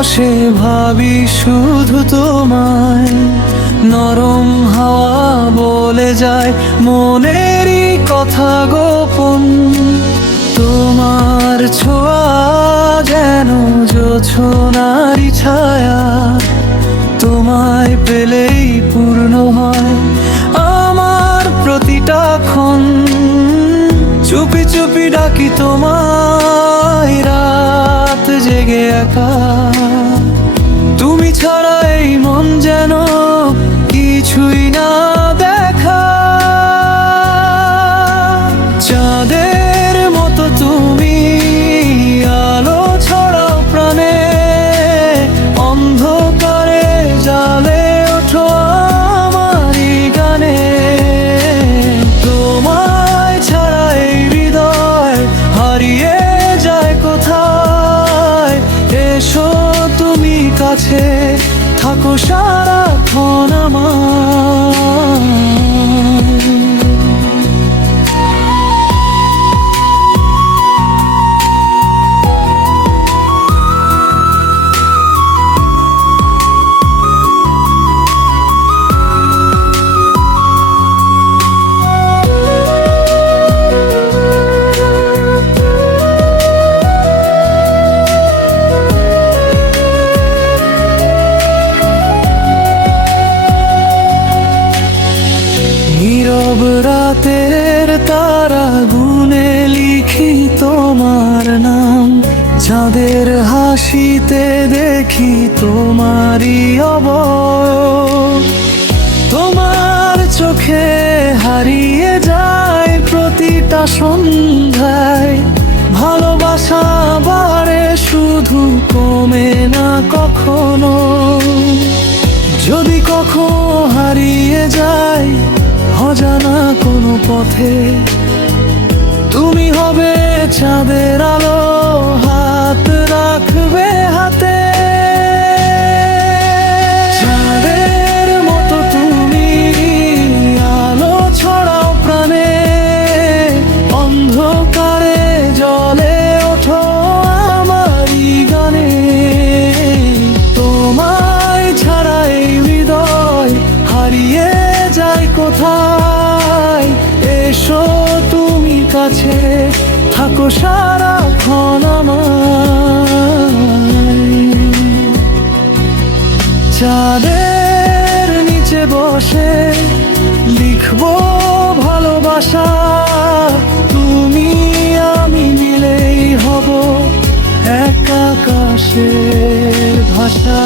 বসে ভাবি শুধু তোমায়, নরম হাওয়া বলে যায় মনেরই কথা গোপন। তোমার ছোঁয়া যেন জোছনারি ছায়া, তোমায় পেলেই পূর্ণ হয় আমার প্রতিটা ক্ষণ। চুপি চুপি ডাকি তোমায় রাত জেগে একা, তুমি ছাড়া এই মন যেন কিছুই না দেখা। চাঁদের মতো তুমি আলো ছড়াও প্রাণে, অন্ধকারে জালে ওঠো আমারই গানে। তোমায় ছাড়া এই হৃদয় হারিয়ে যায় কোথায়, এসো তুমি কাছে থাকো সারাক্ষণ আমার। নীরব রাতের তারা গুনে লিখি তোমার নাম, চাঁদের হাসিতে দেখি তোমারই অবয়ব। তোমার চোখে হারিয়ে যায় প্রতিটা সন্ধ্যায়, ভালোবাসা বাড়ে শুধু কমে না কখনো। যদি কখনো হারিয়ে যায় অজানা কোনো পথে, তুমি হবে চাঁদের আলো, হাত রাখবে হাতে। চাঁদের মতো তুমি আলো ছড়াও প্রাণে, অন্ধকারে জলে ওঠো আমারই গানে। তোমায় ছাড়া এই হৃদয় হারিয়ে যায় কোথায়, এসো তুমি কাছে থাকো সারাক্ষণ আমায়। চাঁদের নিচে বসে লিখবো ভালোবাসা, তুমি আমি মিলেই হব এক আকাশের ভাষা।